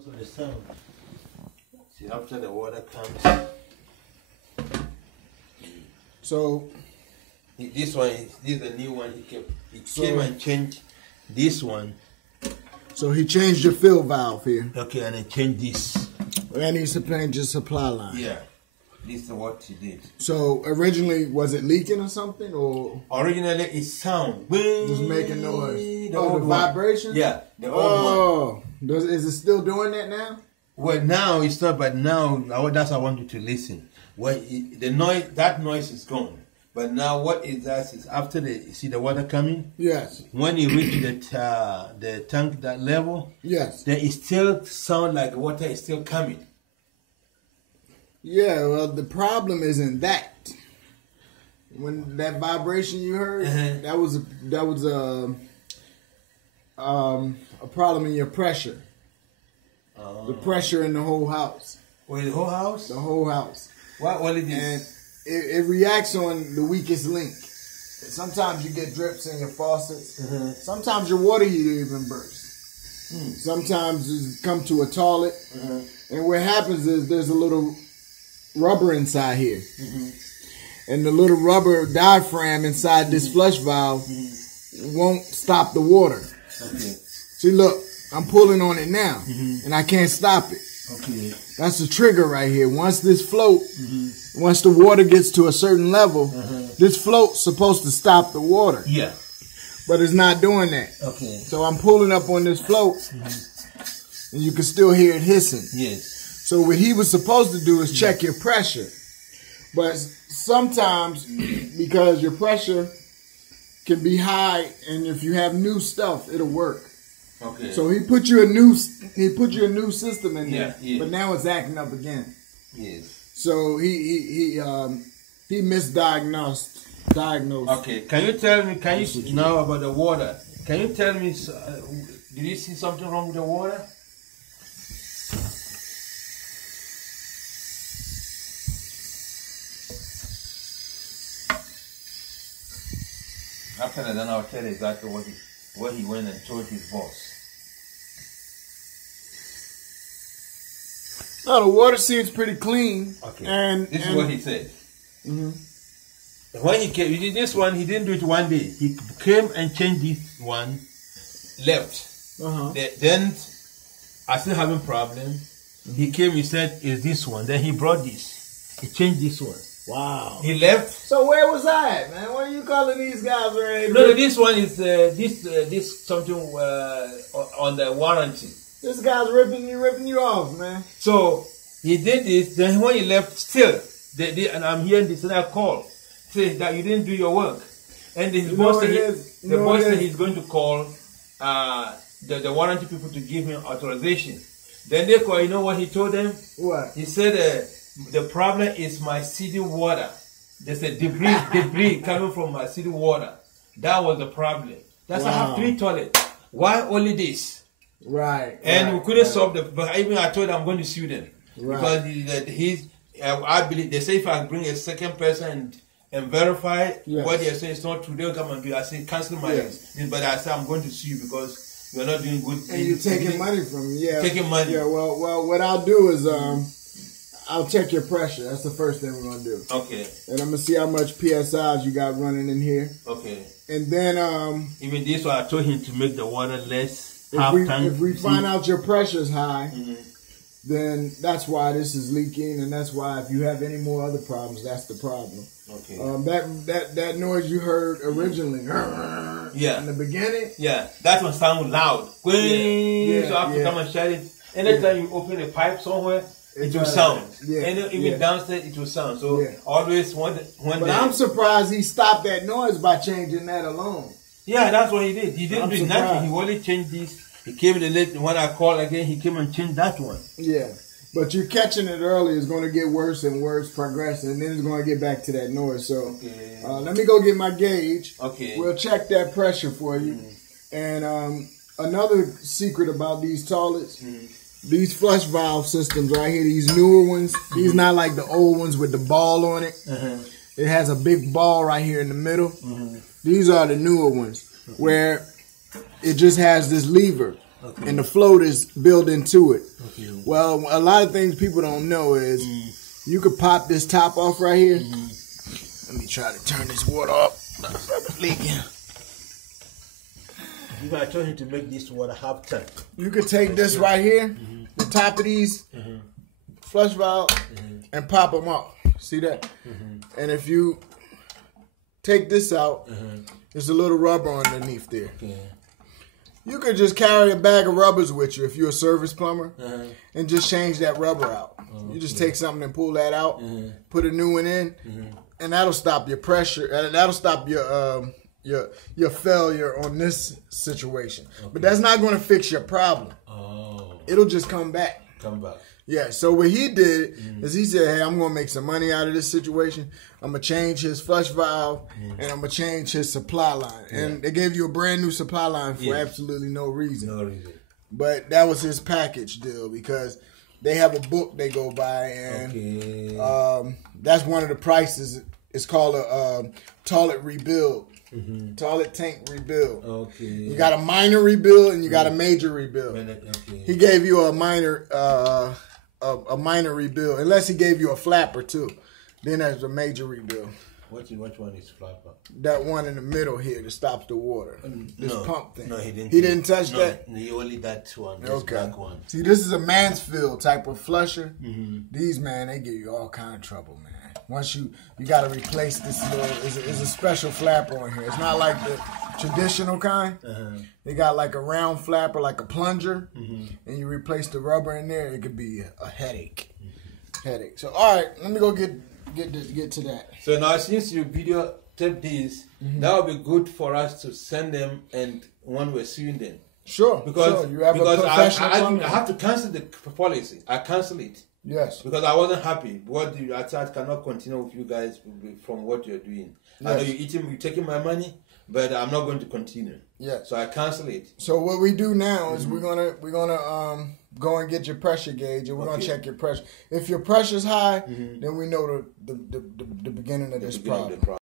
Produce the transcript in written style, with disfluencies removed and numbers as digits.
Also the sound. See, after the water comes. So this one, this is the new one. He came and changed this one. So he changed your fill valve here. Okay, and he changed this. And he's changed your supply line. Yeah, this is what he did. So originally, was it leaking or something, or originally it sound just making noise? The vibration. Yeah, the old one. Is it still doing that now? Well, now it's not, but now that's I want you to listen. Well, the noise, that noise is gone. But now what it does is after you see the water coming. Yes. When you reach the tank that level. Yes. Then it still sound like water is still coming. Yeah. Well, the problem isn't that. When that vibration you heard, that was a problem in your pressure. The pressure in the whole house. Well, the whole house. The whole house. What it is? And it reacts on the weakest link. Sometimes you get drips in your faucets. Sometimes your water heater even bursts. Sometimes you come to a toilet. And what happens is there's a little rubber inside here. And the little rubber diaphragm inside this flush valve won't stop the water. See, look, I'm pulling on it now. And I can't stop it. Okay. That's the trigger right here. Once this float, once the water gets to a certain level, this float's supposed to stop the water. Yeah. But it's not doing that. Okay. So I'm pulling up on this float, and you can still hear it hissing. Yes. So what he was supposed to do is check your pressure. But sometimes, because your pressure can be high, and if you have new stuff, it'll work. Okay. So he put you a new system in there, Yeah. but now it's acting up again. Yes. So he misdiagnosed. Okay. Can you tell me? Can you know about the water? Can you tell me? Did you see something wrong with the water? After that, then I'll tell you exactly what he went and told his boss. No, the water seems pretty clean. Okay. And this is what he said. When he came, he did this one. He didn't do it one day. He came and changed this one, left. Then, I still having problem. He came. He said, "Is this one?" Then he brought this. He changed this one. Wow. He left. So where was I, man? What are you calling these guys already? No, this one is this something on the warranty. This guy's ripping you off, man. So he did this. Then when he left, still, and I'm hearing this, and I call, say that you didn't do your work, and his boss said he's going to call the warranty people to give him authorization. Then they call. You know what he told them? What? He said the problem is my city water. There's a debris coming from my city water. That was the problem. That's why I have 3 toilets. Why only this? Right. And we couldn't solve the. But even I told him I'm going to sue them because I believe they say if I bring a second person and verify what they say is not true, they'll come and do. I say cancel my but I say I'm going to sue you because you're not doing good. And you're taking money from me. Yeah. Taking money. Yeah. Well, what I'll do is I'll check your pressure. That's the first thing we're gonna do. Okay. And I'm gonna see how much PSIs you got running in here. Okay. And then even this one, I told him to make the water less. If we find out your pressure's high, then that's why this is leaking, and that's why if you have any more other problems, that's the problem. Okay. That noise you heard originally, in the beginning, that one sounded loud. So I have to come and shut it. Anytime you open a pipe somewhere, it will sound. And even downstairs, it will sound. So always But I'm surprised he stopped that noise by changing that alone. Yeah, that's what he did. He didn't do nothing. He only changed this. He came in the late. When I called again, he came and changed that one. Yeah. But you're catching it early. It's going to get worse and worse, progressing, and then it's going to get back to that noise. So let me go get my gauge. Okay. We'll check that pressure for you. And another secret about these toilets, these flush valve systems right here, these newer ones, these not like the old ones with the ball on it. It has a big ball right here in the middle. These are the newer ones where it just has this lever. and the float is built into it. Okay. Well, a lot of things people don't know is you could pop this top off right here. Let me try to turn this water off. It's leaking. You gotta tell him to make this water half tank. You could take this right here, the top of these flush valve, and pop them off. See that? And if you take this out, there's a little rubber underneath there. Okay. You could just carry a bag of rubbers with you if you're a service plumber, and just change that rubber out. You just take something and pull that out, put a new one in, and that'll stop your pressure. That'll stop your failure on this situation. But that's not going to fix your problem. It'll just come back. Yeah, so what he did is he said, hey, I'm going to make some money out of this situation. I'm going to change his flush valve, and I'm going to change his supply line. And they gave you a brand new supply line for absolutely no reason. But that was his package deal because they have a book they go by, and that's one of the prices. It's called a toilet rebuild. Toilet tank rebuild. You got a minor rebuild and you got a major rebuild. He gave you a minor rebuild, unless he gave you a flapper too. Then there's a major rebuild. Which one is flapper? That one in the middle here that stops the water. This pump thing. No, he didn't. He didn't touch that? No, only that one. This black one. See, this is a Mansfield type of flusher. These, man, they give you all kind of trouble, man. Once you got to replace this little, it's a special flapper on here. It's not like the traditional kind. They got like a round flapper, like a plunger, and you replace the rubber in there, it could be a headache. So, all right, let me go get to that. So now, since you videotape these, that would be good for us to send them, and when we're suing them. Sure, because you have a professional I have to cancel the policy. I cancel it. Yes. Because I wasn't happy. I cannot continue with you guys from what you're doing. Yes. I know you're taking my money, but I'm not going to continue. Yes. So I cancel it. So what we do now is we're gonna go and get your pressure gauge, and we're gonna check your pressure. If your pressure's high, then we know the beginning of this problem.